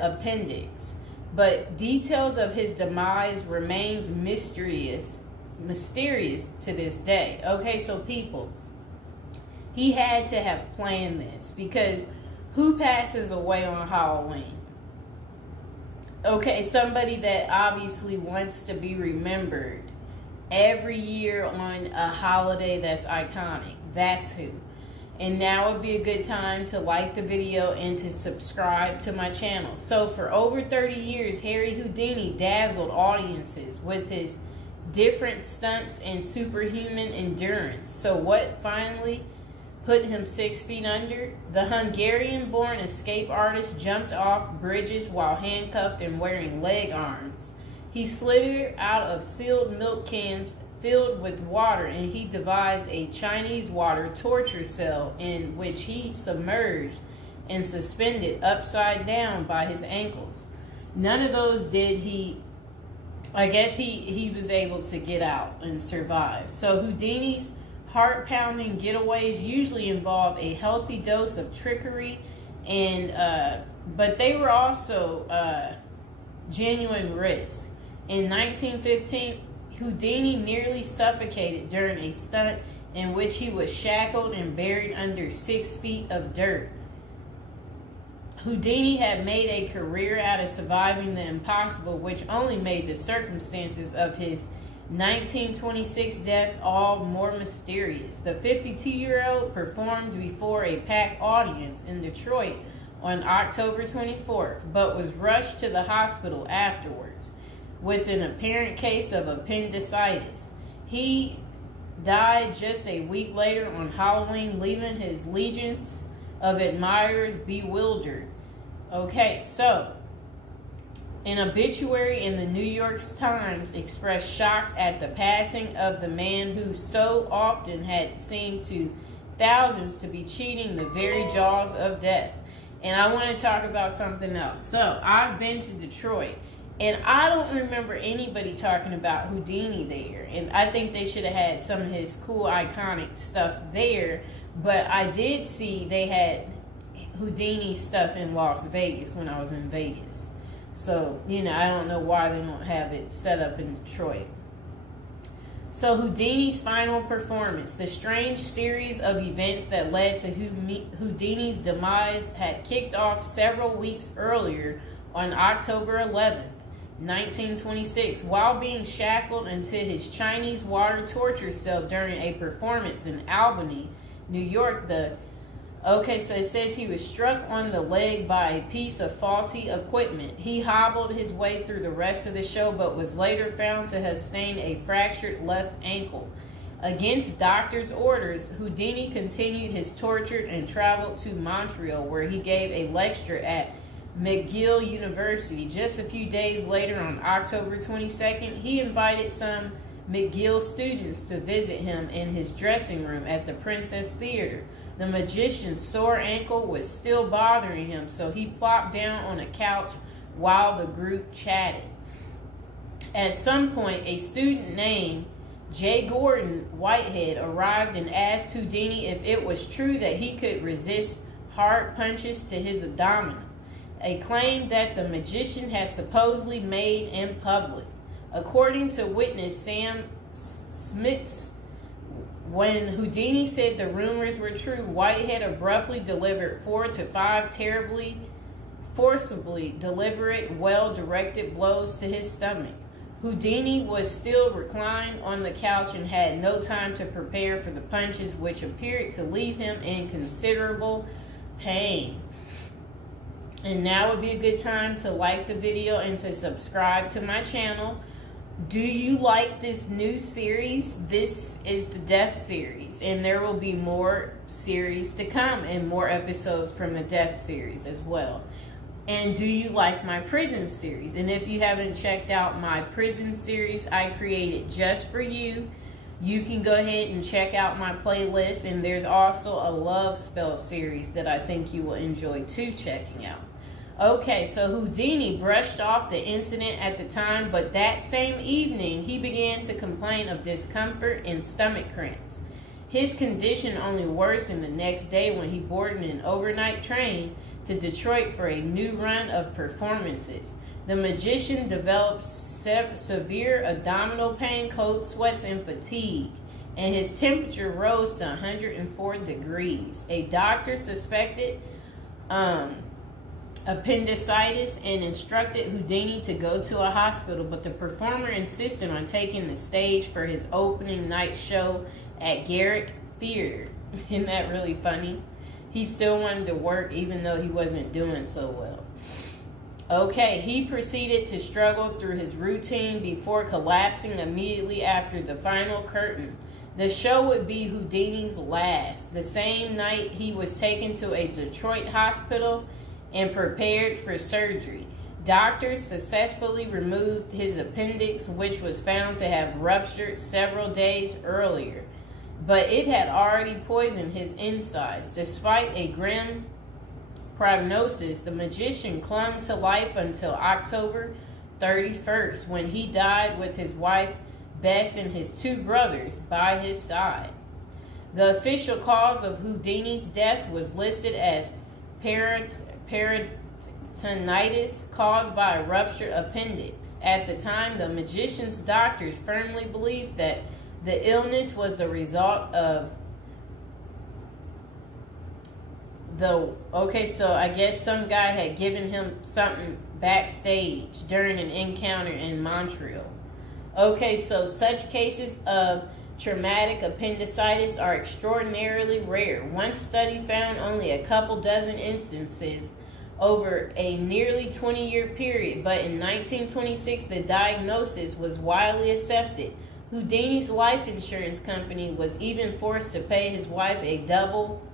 appendix, but details of his demise remains mysterious to this day. Okay, so people, he had to have planned this, because who passes away on Halloween? Okay, somebody that obviously wants to be remembered every year on a holiday that's iconic. That's who. And now would be a good time to like the video and to subscribe to my channel. So for over 30 years, Harry Houdini dazzled audiences with his different stunts and superhuman endurance. So what finally put him 6 feet under? The Hungarian-born escape artist jumped off bridges while handcuffed and wearing leg irons. He slithered out of sealed milk cans filled with water, and he devised a Chinese water torture cell in which he submerged and suspended upside down by his ankles. None of those did he. I guess he was able to get out and survive. So Houdini's heart-pounding getaways usually involve a healthy dose of trickery, and but they were also genuine risk. In 1915, Houdini nearly suffocated during a stunt in which he was shackled and buried under 6 feet of dirt. Houdini had made a career out of surviving the impossible, which only made the circumstances of his 1926 death all more mysterious. The 52-year-old performed before a packed audience in Detroit on October 24th, but was rushed to the hospital afterwards with an apparent case of appendicitis. He died just a week later on Halloween, leaving his legions of admirers bewildered. Okay, so an obituary in the New York Times expressed shock at the passing of the man who so often had seemed to thousands to be cheating the very jaws of death. And I want to talk about something else. So I've been to Detroit, and I don't remember anybody talking about Houdini there. And I think they should have had some of his cool, iconic stuff there. But I did see they had Houdini stuff in Las Vegas when I was in Vegas. So, I don't know why they don't have it set up in Detroit. So Houdini's final performance. The strange series of events that led to Houdini's demise had kicked off several weeks earlier on October 11th. 1926, while being shackled into his Chinese water torture cell during a performance in Albany, New York. So it says he was struck on the leg by a piece of faulty equipment. He hobbled his way through the rest of the show, but was later found to have sustained a fractured left ankle. Against doctors' orders, Houdini continued his torture and traveled to Montreal, where he gave a lecture at McGill University. Just a few days later, on October 22nd, he invited some McGill students to visit him in his dressing room at the Princess Theater. The magician's sore ankle was still bothering him, so he plopped down on a couch while the group chatted. At some point, a student named J. Gordon Whitehead arrived and asked Houdini if it was true that he could resist hard punches to his abdomen, a claim that the magician had supposedly made in public. According to witness Sam Smits, when Houdini said the rumors were true, Whitehead abruptly delivered 4 to 5 terribly, forcibly deliberate, well-directed blows to his stomach. Houdini was still reclined on the couch and had no time to prepare for the punches, which appeared to leave him in considerable pain. And now would be a good time to like the video and to subscribe to my channel. Do you like this new series? This is the Death series, and there will be more series to come and more episodes from the Death series as well. And do you like my prison series? And if you haven't checked out my prison series I created just for you, you can go ahead and check out my playlist. And there's also a love spell series that I think you will enjoy too checking out. Okay, so Houdini brushed off the incident at the time, but that same evening he began to complain of discomfort and stomach cramps. His condition only worsened the next day when he boarded an overnight train to Detroit for a new run of performances. The magician developed severe abdominal pain, cold sweats, and fatigue, and his temperature rose to 104 degrees. A doctor suspected appendicitis and instructed Houdini to go to a hospital, but the performer insisted on taking the stage for his opening night show at Garrick Theater. Isn't that really funny? He still wanted to work even though he wasn't doing so well. Okay, he proceeded to struggle through his routine before collapsing immediately after the final curtain. The show would be Houdini's last. The same night, he was taken to a Detroit hospital and prepared for surgery. Doctors successfully removed his appendix, which was found to have ruptured several days earlier, but it had already poisoned his insides. Despite a grim prognosis, the magician clung to life until October 31st, when he died with his wife Bess and his two brothers by his side. The official cause of Houdini's death was listed as peritonitis caused by a ruptured appendix. At the time, the magician's doctors firmly believed that the illness was the result of so I guess some guy had given him something backstage during an encounter in Montreal. Okay, so such cases of traumatic appendicitis are extraordinarily rare. One study found only a couple dozen instances over a nearly 20-year period, but in 1926 the diagnosis was widely accepted. Houdini's life insurance company was even forced to pay his wife a double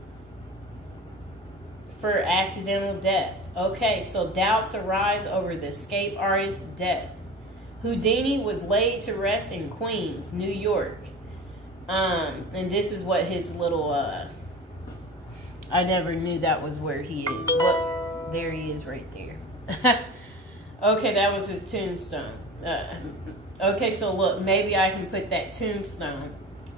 for accidental death. Okay, so doubts arise over the escape artist's death. Houdini was laid to rest in Queens, New York. And this is what his little, I never knew that was where he is. Well, there he is right there. Okay, that was his tombstone. Okay, so look, maybe I can put that tombstone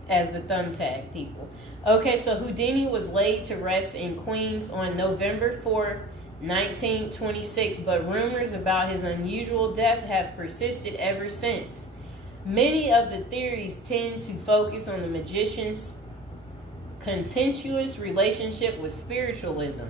as the thumbtack, people. Okay, so Houdini was laid to rest in Queens on November 4th, 1926, but rumors about his unusual death have persisted ever since. Many of the theories tend to focus on the magician's contentious relationship with spiritualism,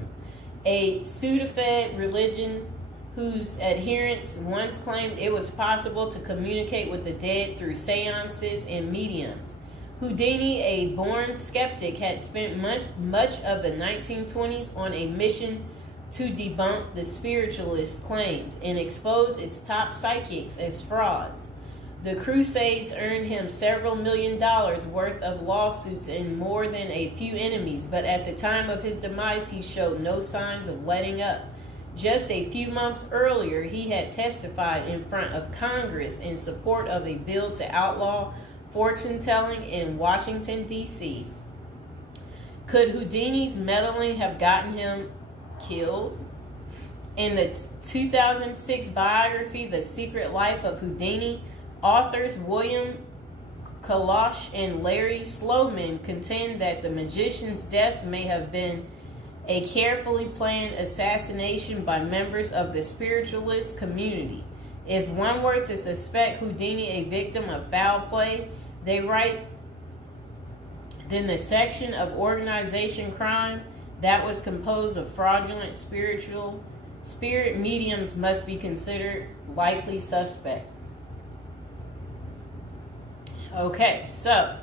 a pseudo-fed religion whose adherents once claimed it was possible to communicate with the dead through seances and mediums. Houdini, a born skeptic, had spent much of the 1920s on a mission to debunk the spiritualist claims and expose its top psychics as frauds. The crusades earned him several $1 million worth of lawsuits and more than a few enemies, but at the time of his demise, he showed no signs of letting up. Just a few months earlier, he had testified in front of Congress in support of a bill to outlaw fortune-telling in Washington, D.C. Could Houdini's meddling have gotten him killed? In the 2006 biography, The Secret Life of Houdini, authors William Kalash and Larry Sloman contend that the magician's death may have been a carefully planned assassination by members of the spiritualist community. If one were to suspect Houdini a victim of foul play, they write, then the section of organization crime that was composed of fraudulent spirit mediums must be considered likely suspect. Okay, so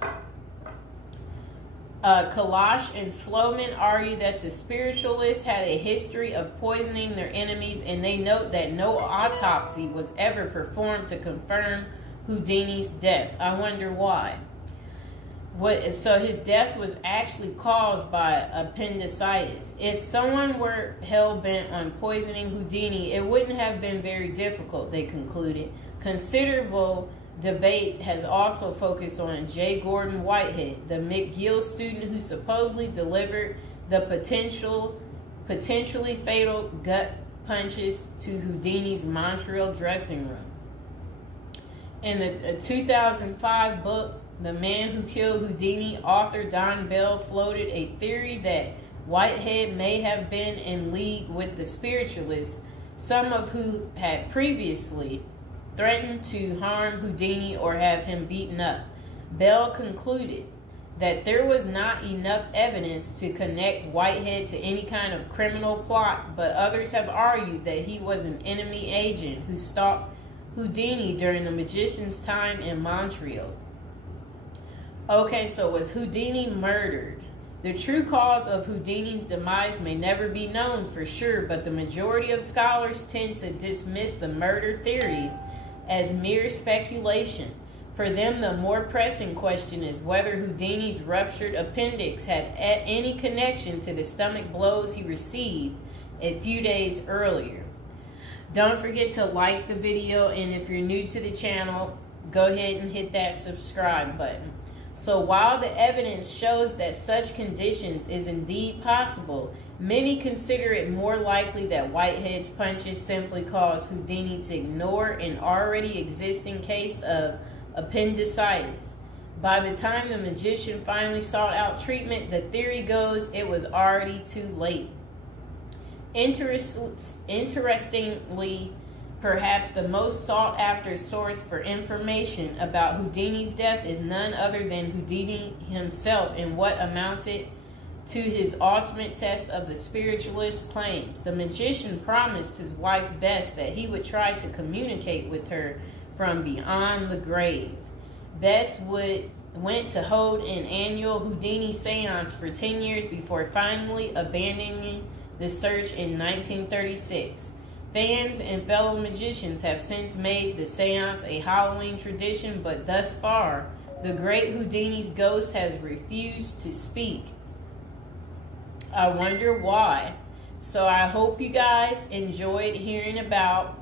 Kalash and Sloman argue that the spiritualists had a history of poisoning their enemies, and they note that no autopsy was ever performed to confirm Houdini's death. I wonder why. So his death was actually caused by appendicitis. If someone were hell-bent on poisoning Houdini, it wouldn't have been very difficult, they concluded. Considerable debate has also focused on J. Gordon Whitehead, the McGill student who supposedly delivered the potentially fatal gut punches to Houdini's Montreal dressing room. In the 2005 book, The Man Who Killed Houdini, author Don Bell floated a theory that Whitehead may have been in league with the spiritualists, some of who had previously threatened to harm Houdini or have him beaten up. Bell concluded that there was not enough evidence to connect Whitehead to any kind of criminal plot, but others have argued that he was an enemy agent who stalked Houdini during the magician's time in Montreal. Okay, so was Houdini murdered? The true cause of Houdini's demise may never be known for sure, but the majority of scholars tend to dismiss the murder theories as mere speculation. For them, the more pressing question is whether Houdini's ruptured appendix had any connection to the stomach blows he received a few days earlier. Don't forget to like the video, and if you're new to the channel, go ahead and hit that subscribe button. So while the evidence shows that such conditions is indeed possible, many consider it more likely that Whitehead's punches simply caused Houdini to ignore an already existing case of appendicitis. By the time the magician finally sought out treatment, the theory goes it was already too late. Interestingly, perhaps the most sought after source for information about Houdini's death is none other than Houdini himself in what amounted to his ultimate test of the spiritualist claims. The magician promised his wife Bess that he would try to communicate with her from beyond the grave. Bess went to hold an annual Houdini seance for 10 years before finally abandoning the search in 1936. Fans and fellow magicians have since made the seance a Halloween tradition, but thus far, the great Houdini's ghost has refused to speak. I wonder why. So I hope you guys enjoyed hearing about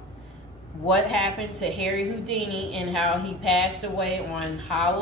what happened to Harry Houdini and how he passed away on Halloween.